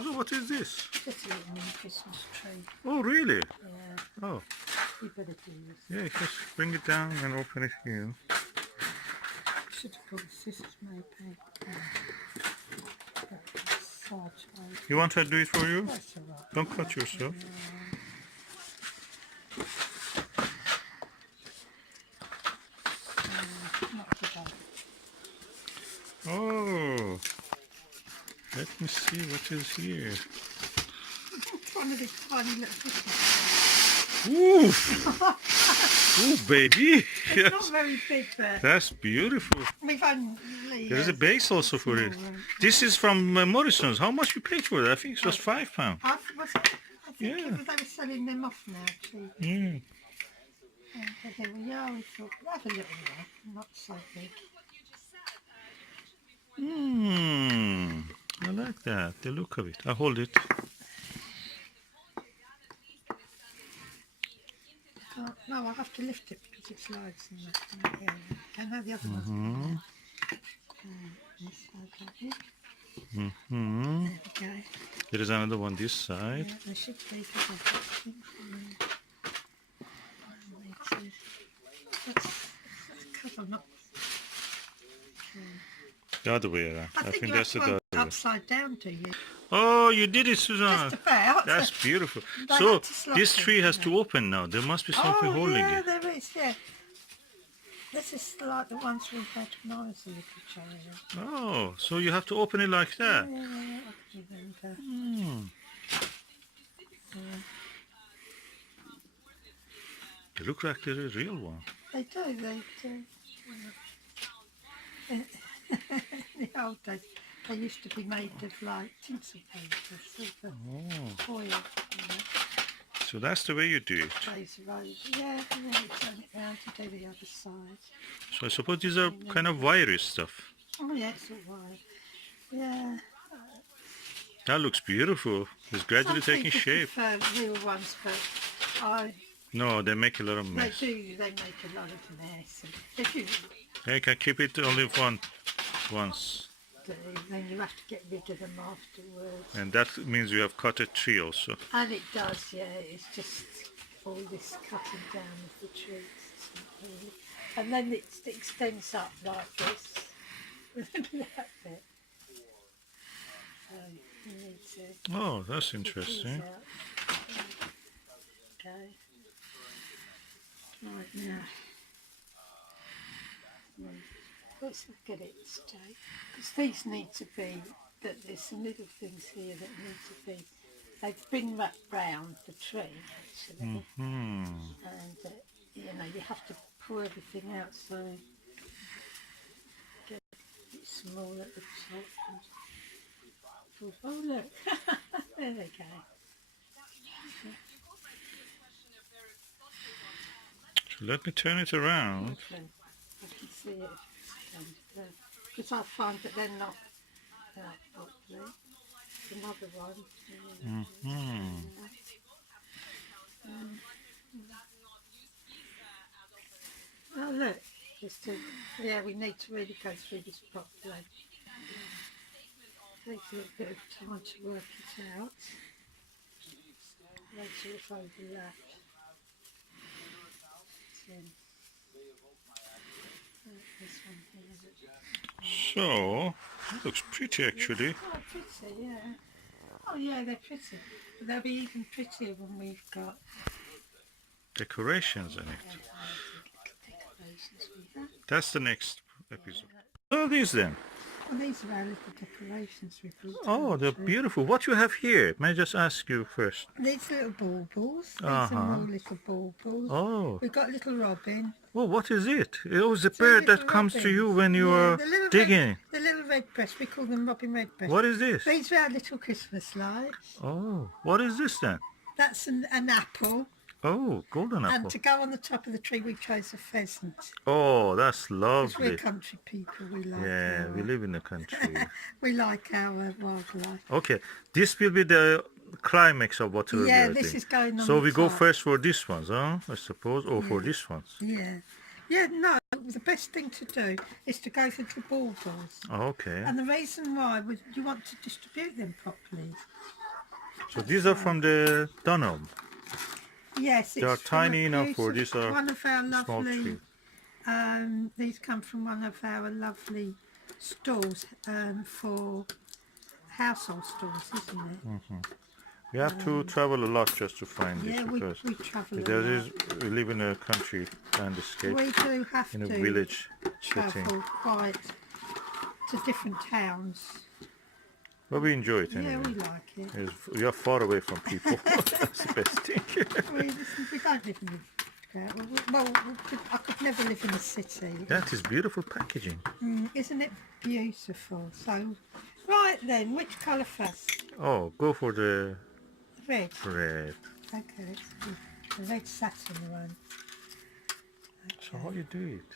Susan, what is this? Just a little mini Christmas tree. Oh, really? Yeah. Oh. You better do this. Yeah, just bring it down and open it here. Should have got the scissors maybe. You want her to do it for you? That's all right. Don't cut yourself. Not today. Oh. Let me see what is here. One of these tiny little Christmas. Ooh. Ooh, baby. It's not very big there. That's beautiful. We've only... There is a base also for it. This is from Morrison's. How much you paid for that? I think it was £5. I think Yeah. they were selling them off now, cheap. Yeah. And they were, yeah, we thought, have a little one, not so big. I like that, the look of it. I hold it. No, I have to lift it because it slides and that. Yeah. Can I have the other one? This side like this. There we go. There is another one this side. Yeah, there should be. That's cover, not... The other way around. I think you that's the have to other way. upside down, do you? Oh, you did it, Susan. Just about. That's beautiful. They So had to slot this it, tree has didn't to open now. There must be something holding yeah, it. there is, yeah. This is like the ones we had when I was a little child. Oh, so you have to open it like that. Yeah, I can remember. They look like they're a real one. They do. In the old days, they used to be made of like tinsel paper, silver foil. So that's the way you do it. Razor. Yeah, and then you turn it round to do the other side. So I suppose these are kind of wiry stuff. Oh yeah, it's all right. Yeah. That looks beautiful. It's gradually Some taking people shape. prefer real ones, but No, they make a lot of they mess. do. They make a lot of mess. And if you They can keep it only once. do, then you have to get rid of them afterwards. And that means you have cut a tree also. And it does, yeah. It's just all this cutting down of the trees. Really. And then it extends up like this. Like that. So you need to... Oh, that's these interesting. out. Okay. Right now. Let's look at it straight. Because these need to be, there's some little things here that need to be, they've been wrapped round the tree actually. And you know, you have to pull everything out so get a bit small at the top. Oh look, there they go. So let me turn it around. Okay. I can see it because I find that they're not properly. Another one. Oh look, yeah, we need to really go through this properly. Takes a little bit of time to work it out. Make sure it's overlapped. This one here. So, it looks pretty actually. Oh, pretty, yeah. Oh, yeah, they're pretty. But they'll be even prettier when we've got Decorations in it. decorations we have. That's the next episode. What are these then? Well, these are our little decorations we brought. Oh, they're beautiful. What you have here? May I just ask you first? These little baubles. These are more little baubles. Oh. We've got little robin. Oh, what is it? It was the Two bird that little comes to robins. you when you Yeah, are the little digging. The little redbreast. We call them robin redbreast. What is this? These are our little Christmas lights. Oh, what is this then? That's an apple. Oh, golden apple. And to go on the top of the tree, we chose a pheasant. Oh, that's Because lovely. we're country people, we like Yeah, our, we live in the country. we like our wildlife. Okay, this will be the climax of whatever we Yeah, are this doing. is going on. So the we go top. first for these ones, huh? I suppose, or for these ones. Yeah. Yeah, no, the best thing to do is to go for the baubles. Okay. And the reason why was you want to distribute them properly. So these are from the Dunham. Yes, They are it's from a tiny enough for beautiful- these are one of our small lovely. trees. These come from one of our lovely stores for household stores, isn't it? We have to travel a lot just to find Yeah, this because we travel a there lot. is, we live in a country landscape, We do have in a to village setting. travel quite to different towns. But we enjoy it Yeah, anyway. we like it. We are far away from people. That's the best thing. We don't live in the I could never live in the city. That is beautiful packaging. Isn't it beautiful? So, right then, which colour first? Oh, go for the Red. red. Okay, let's do the red satin one. So how you do it?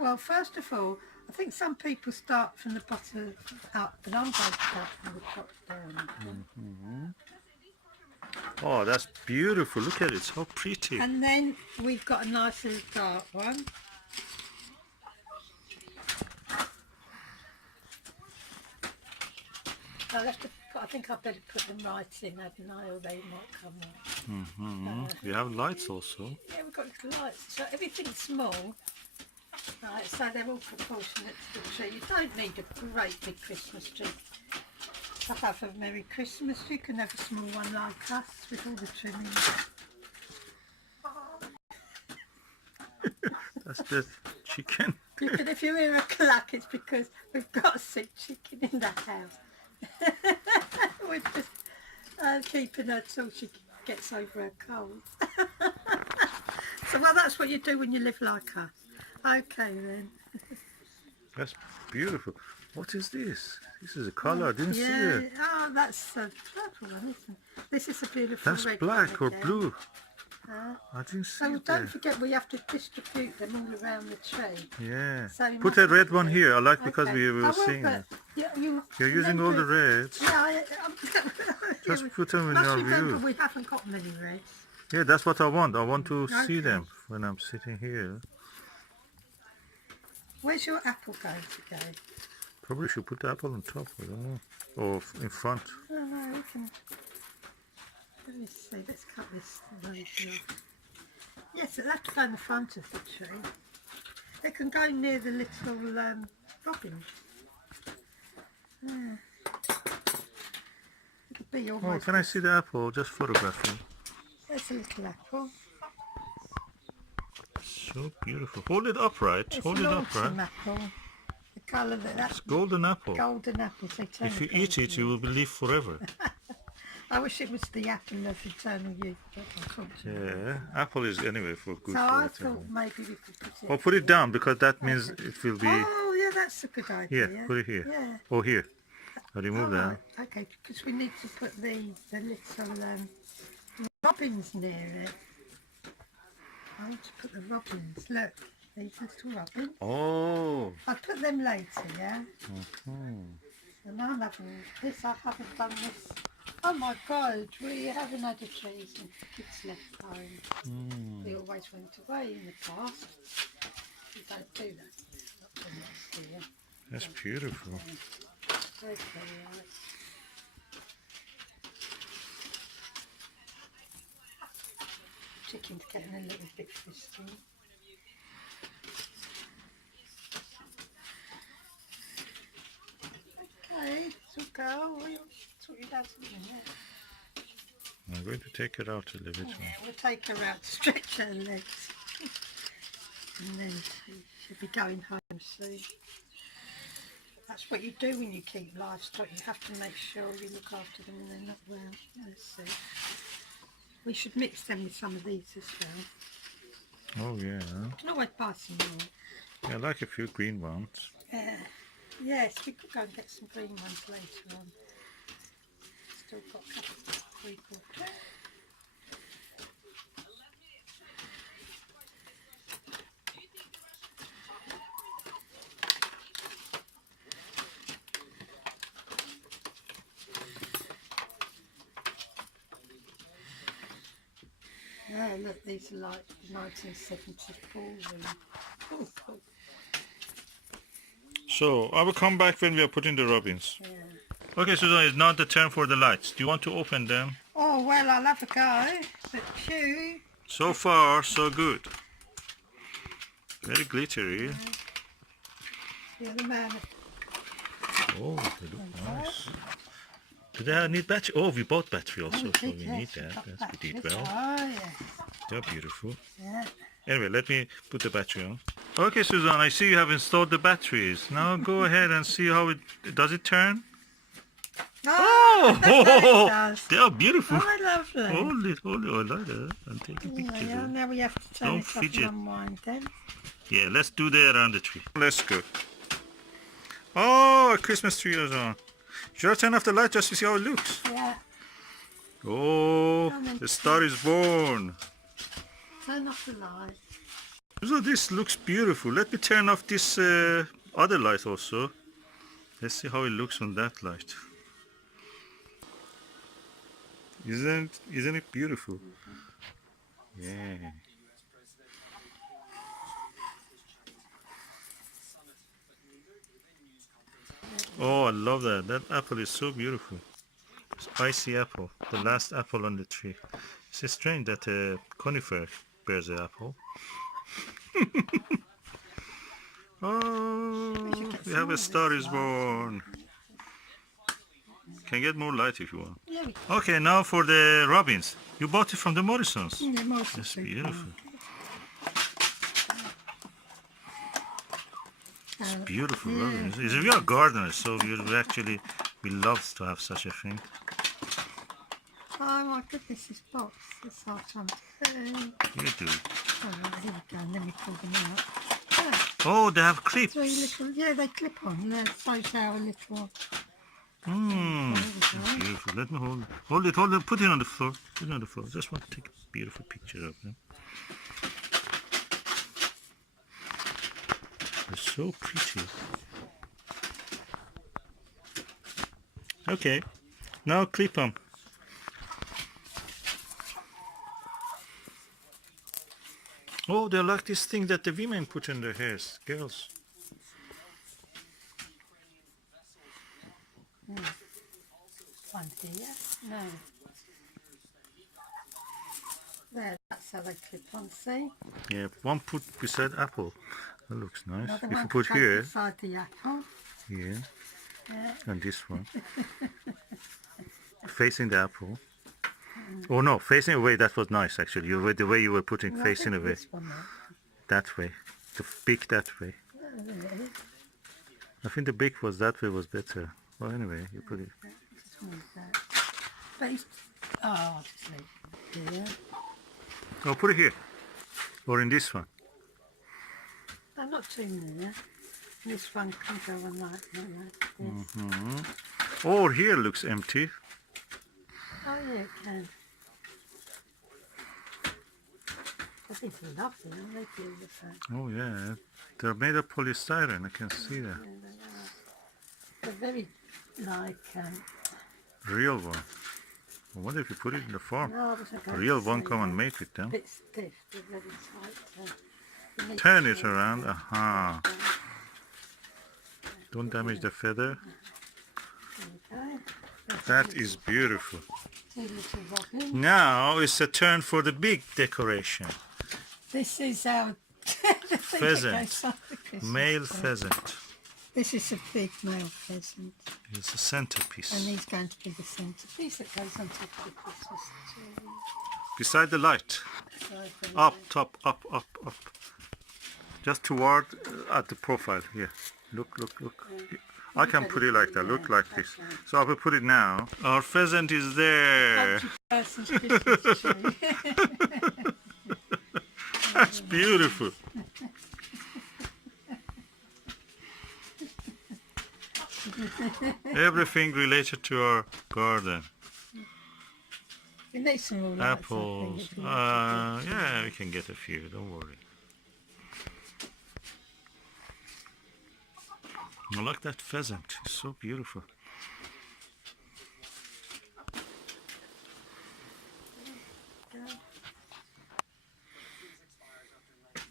Well, first of all, I think some people start from the bottom up, but I'm going to start from the top down. Oh, that's beautiful. Look at it. It's so pretty. And then we've got a nice little dark one. I'll have to I think I better put them right in, hadn't I, or they might come out. We have lights also. Yeah, we've got little lights. So everything's small. Right, so they're all proportionate to the tree. You don't need a great big Christmas tree to have a Merry Christmas. You can have a small one like us with all the trimming. That's the chicken. If you hear a clack, it's because we've got a sick chicken in the house. We're just keeping her till she gets over her cold. So, well, that's what you do when you live like us. Okay, then. That's beautiful. What is this? This is a colour. I didn't see it. Oh, that's a purple one, isn't it? This is a beautiful That's red black or one again. blue. I didn't see So it don't there. forget we have to distribute them all around the tree. Yeah. So you Put must that red have one to- here. I like because Okay. we I were will, seeing but it. You're using all the reds. Yeah, Just we put them in must your remember view. we haven't got many reds. Yeah, that's what I want. I want to see Okay. them when I'm sitting here. Where's your apple going to go? Probably should put the apple on top. I don't know. Or in front. Oh no, we can. Let me see. Let's cut this rose off. Yes, it'll have to go in the front of the tree. They can go near the little robin. Yeah. It'll be Oh, almost. can I see the apple? Just photographing. There's a little apple. So beautiful. Hold it upright. It's Hold an it autumn upright. apple. The colour that's Golden apple. golden apples. They turn If you eat it, you will live forever. I wish it was the apple of eternal youth, but unfortunately. Yeah, apple is anyway for good So for I it. thought maybe we could put it. Or put it down because that means it will be. Oh, yeah, that's a good idea. Here, put it here. Yeah. Or here. I remove that. Right. Okay, because we need to put the little robins near it. I want to put the robins. Look, these little robins. Oh. I'll put them later, yeah? Hmm. And I'm having this, I haven't done this. Oh my God, we haven't had a trees and kids left home. They always went away in the past. We don't do that. Not so much here. That's beautiful. Okay, right. Chicken's getting a little bit frisky. Okay, so go. We'll sort it out in a minute. I'm going to take it out a little bit. Yeah, we'll take her out to stretch her legs. And then she'll be going home soon. That's what you do when you keep livestock. You have to make sure you look after them when they're not well. Let's see. We should mix them with some of these as well. Oh yeah. You can always buy some more. Yeah, I like a few green ones. Yes, we could go and get some green ones later on. Still got a couple of 3/4. Oh, look, these are like 1974. Oh, cool. So I will come back when we are putting the robins. Yeah. Okay, Susan, it's now the turn for the lights. Do you want to open them? Oh, well, I'll have a go. But phew. So far, so good. Very glittery. The other man. Oh, they look nice. Do they need battery? Oh, we bought battery also, so we need that. Yes, we did well. Oh, yes. They're beautiful. Yeah. Anyway, let me put the battery on. Okay, Susan, I see you have installed the batteries. Now go ahead and see how it... Does it turn? Oh! Oh, It does. they are beautiful. Oh, lovely. Hold it, I like that. And take a picture. Yeah, now we have to turn Don't it off fidget. and unwind then. Yeah, let's do that around the tree. Let's go. Oh, a Christmas tree is on. Should I turn off the light just to see how it looks? Yeah. Oh, the star is born. Turn off the light. So this looks beautiful. Let me turn off this other light also. Let's see how it looks on that light. Isn't it beautiful? Yeah. Oh, I love that. That apple is so beautiful. It's icy apple. The last apple on the tree. It's strange that a conifer bears an apple. Oh, we have a star is born. Can get more light if you want. Yeah, Okay, now for the robins. You bought it from the Morrisons. yeah, That's beautiful. It's beautiful robins. We are gardeners, so we love to have such a thing. Oh my goodness, this box is hard to You do. Oh, here we go, let me pull them out. Oh, they have clips. Three little, yeah, they clip on. They're so our little. That's beautiful. Let me hold it. Put it on the floor. Put it on the floor. Just want to take a beautiful picture of them. They're so pretty. Okay, now clip them. Oh, they're like this thing that the women put in their hairs, girls. One here, no. There, that's how they clip on, see? Yeah, one put beside apple. That looks nice. Another If you one put goes here, beside the apple. yeah, Yeah. and this one. Facing the apple. Oh no, facing away, that was nice actually. The way you were putting Well, I facing think away. this one there. That way. The beak that way. I think the beak was that way was better. Well, anyway, you put it. Just move that. But it's, oh, I'll just leave it here. Oh, put it here. Or in this one. No, not too near. This one can go on like this. Or here looks empty. Oh yeah, it can. I think they're lovely, aren't they? Beautiful. Oh yeah, they're made of polystyrene. I can see that. Yeah, they are. They're very like. Real one. I wonder if you put it in the farm. No, I wasn't The going real to one say come and that. make it then. Bit stiff. They're very tight. You need Turn to it turn around. Aha. Don't damage the feather. There we go. That is beautiful. Two little robins. Now it's a turn for the big decoration. This is our Pheasant. Male pheasant. This is a big male pheasant, It's a centerpiece. and he's going to be the centrepiece that goes on top of the Christmas tree. Beside the light. So, Up, top, up. Just toward at the profile here. Look. I can put it like that. Look like this. So I will put it now. Our pheasant is there. Person's Christmas tree. That's beautiful. Everything related to our garden. You need some more lights, I think, Apples. if you want to Yeah, we can get a few. Don't worry. I like that pheasant. It's so beautiful.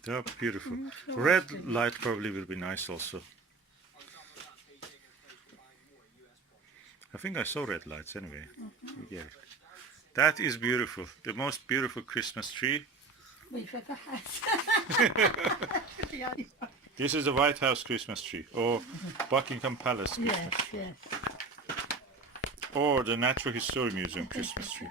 They're beautiful. Red light probably will be nice also. I think I saw red lights anyway. Yeah. That is beautiful. The most beautiful Christmas tree. we've ever had. The only one. This is the White House Christmas tree, or Buckingham Palace Christmas Yes, tree, yes. or the Natural History Museum Christmas tree.